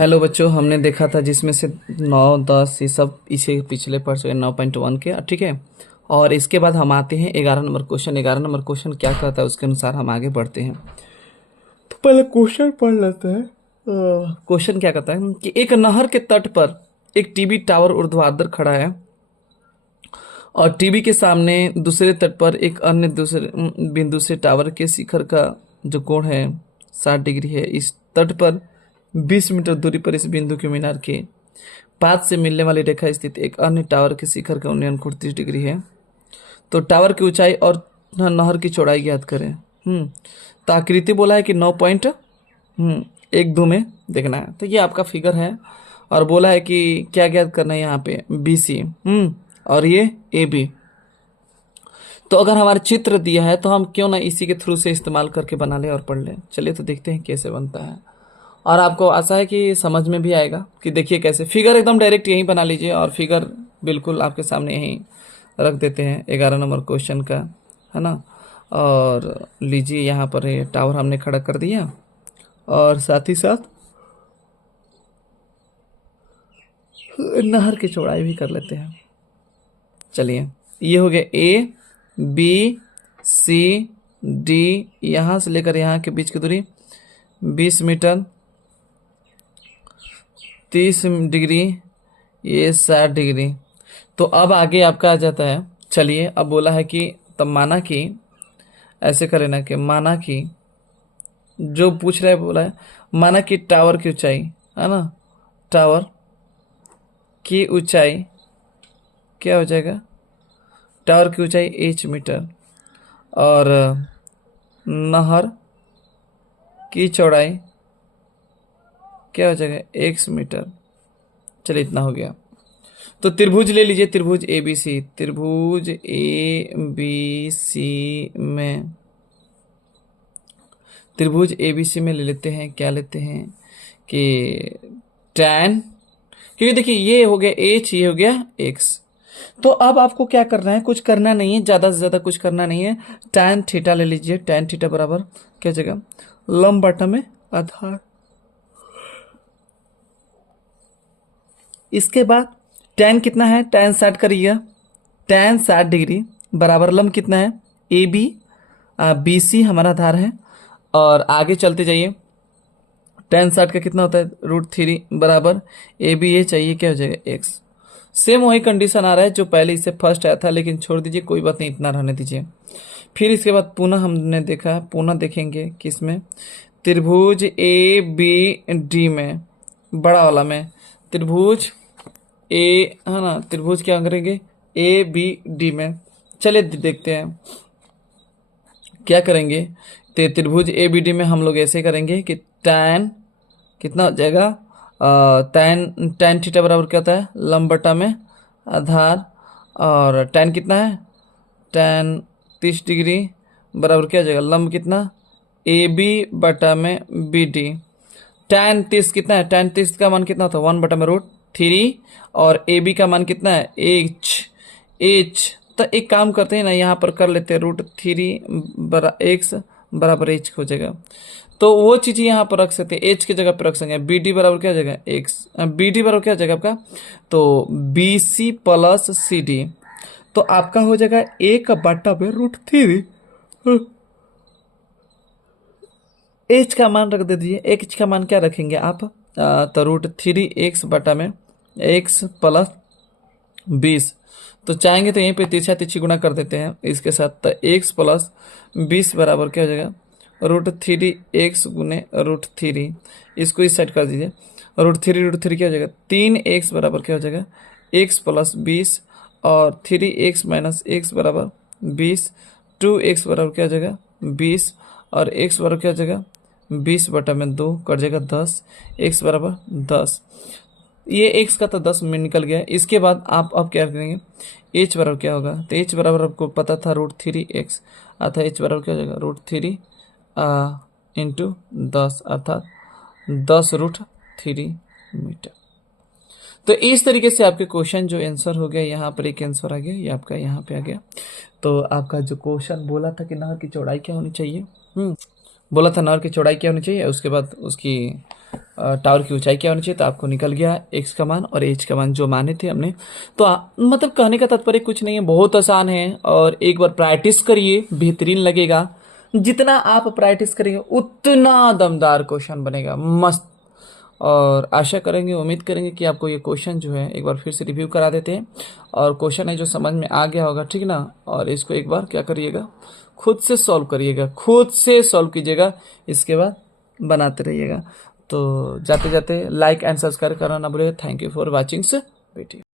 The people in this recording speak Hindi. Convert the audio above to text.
हेलो बच्चों, हमने देखा था जिसमें से 9 10 ये सब इसे पिछले पढ़ चुके 9.1 के, ठीक है। और इसके बाद हम आते हैं 11 नंबर क्वेश्चन। 11 नंबर क्वेश्चन क्या कहता है उसके अनुसार हम आगे बढ़ते हैं। तो पहले क्वेश्चन पढ़ लेते हैं। क्वेश्चन क्या कहता है कि एक नहर के तट पर एक टीवी टावर ऊर्ध्वाधर खड़ा है और टीवी के सामने दूसरे तट पर एक अन्य दूसरे बिंदु से टावर के शिखर का जो कोण है 60 डिग्री है। इस तट पर 20 मीटर दूरी पर इस बिंदु के मीनार के पास से मिलने वाली रेखा स्थित एक अन्य टावर के शिखर का उन्नयन कोण 30 डिग्री है। तो टावर की ऊंचाई और नहर की चौड़ाई ज्ञात करें। तो आकृति बोला है कि 9.12 में देखना है। तो ये आपका फिगर है और बोला है कि क्या ज्ञात करना है यहाँ पे BC और ये AB। तो अगर हमारा चित्र दिया है तो हम क्यों ना इसी के थ्रू से इस्तेमाल करके बना ले और पढ़ ले। चलिए तो देखते हैं कैसे बनता है और आपको आशा है कि समझ में भी आएगा। कि देखिए कैसे फिगर एकदम डायरेक्ट यहीं बना लीजिए और फिगर बिल्कुल आपके सामने यहीं रख देते हैं 11 नंबर क्वेश्चन का, है ना। और लीजिए यहाँ पर ये टावर हमने खड़ा कर दिया और साथ ही साथ नहर की चौड़ाई भी कर लेते हैं। चलिए ये हो गया ABCD, यहाँ से लेकर यहाँ के बीच की दूरी 20 मीटर, 30 डिग्री, ये 60 डिग्री। तो अब आगे आपका आ जाता है। चलिए अब बोला है कि तब माना कि ऐसे करे ना कि माना कि जो पूछ रहा है बोला है माना कि टावर की ऊंचाई, है ना, टावर की ऊंचाई क्या हो जाएगा, टावर की ऊंचाई H मीटर और नहर की चौड़ाई क्या हो जाएगा X मीटर। चलिए इतना हो गया। तो त्रिभुज ले लीजिए, त्रिभुज ABC। त्रिभुज ABC में त्रिभुज ABC में ले लेते हैं, क्या लेते हैं कि tan, क्योंकि देखिए ये हो गया H, ये हो गया X। तो अब आपको क्या करना है, कुछ करना नहीं है, ज़्यादा से ज़्यादा कुछ करना नहीं है। tan थीटा ले लीजिए। tan थीटा बराबर क्या जगह लंब बटा में आधार। इसके बाद tan कितना है, tan 60 करिएगा। tan 60 डिग्री बराबर लंब कितना है AB, BC हमारा आधार है। और आगे चलते जाइए, tan 60 का कितना होता है √3 बराबर AB, ये चाहिए क्या हो जाएगा X। सेम वही कंडीशन आ रहा है जो पहले इससे फर्स्ट आया था, लेकिन छोड़ दीजिए, कोई बात नहीं, इतना रहने दीजिए। फिर इसके बाद पुनः हमने देखा, पुनः देखेंगे किसमें, त्रिभुज ABD में, बड़ा वाला में त्रिभुज A, है ना, त्रिभुज क्या करेंगे ABD में। चलिए देखते हैं क्या करेंगे। तो त्रिभुज ABD में हम लोग ऐसे करेंगे कि tan कितना हो जाएगा, tan थीटा बराबर क्या होता है लंब बटा में आधार। और tan कितना है, tan 30 डिग्री बराबर क्या हो जाएगा लंब कितना AB बटा में BD। tan 30 कितना है, tan 30 का मान कितना होता है 1 बटा में √3 और AB का मान कितना है H। तो एक काम करते हैं ना, यहाँ पर कर लेते हैं √3 X बराबर H हो जाएगा। तो वो चीज़ यहाँ पर रख सकते हैं, H की जगह पर रख सकते हैं। BD बराबर क्या हो जाएगा X, BD बराबर क्या हो जाएगा आपका, तो BC प्लस CD। तो आपका हो जाएगा 1 बटा में √3। H का मान रख दे दीजिए। H का मान क्या रखेंगे आप, तो √3 X बटा में X प्लस 20। तो चाहेंगे तो यहीं पे तिरछा तिरछी गुणा कर देते हैं इसके साथ। तो X प्लस 20 बराबर क्या हो जाएगा √3 X गुने √3। इसको इस साइड कर दीजिए, √3 क्या हो जाएगा 3X बराबर क्या हो जाएगा X प्लस 20 और 3X माइनस X बराबर 20। 2X बराबर क्या हो जाएगा 20 और X बराबर क्या हो जाएगा 20 बटा में 2 कट जाएगा 10। X बराबर 10, ये X का तो 10 में निकल गया। इसके बाद आप अब क्या करेंगे, H बराबर क्या होगा, तो H बराबर आपको पता था √3X, अर्थात H बराबर क्या हो जाएगा √3 इंटू 10 अर्थात 10√3 मीटर। तो इस तरीके से आपके क्वेश्चन जो आंसर हो गया, यहाँ पर एक आंसर आ गया, ये आपका यहाँ पे आ गया। तो आपका जो क्वेश्चन बोला था कि नहर की चौड़ाई क्या होनी चाहिए, बोला था नहर की चौड़ाई क्या होनी चाहिए, उसके बाद उसकी टावर की ऊंचाई क्या होनी चाहिए, तो आपको निकल गया x का मान और h का मान जो माने थे हमने। तो मतलब कहने का तात्पर्य कुछ नहीं है, बहुत आसान है, और एक बार प्रैक्टिस करिए, बेहतरीन लगेगा। जितना आप प्रैक्टिस करेंगे उतना दमदार क्वेश्चन बनेगा, मस्त। और आशा करेंगे, उम्मीद करेंगे कि आपको ये क्वेश्चन जो है एक बार फिर से रिव्यू करा देते हैं, और क्वेश्चन है जो समझ में आ गया होगा, ठीक ना। और इसको एक बार क्या करिएगा, खुद से सॉल्व करिएगा, खुद से सॉल्व कीजिएगा, इसके बाद बनाते रहिएगा। तो जाते जाते लाइक एंड सब्सक्राइब करना ना भूलिएगा। Thank you for watching video.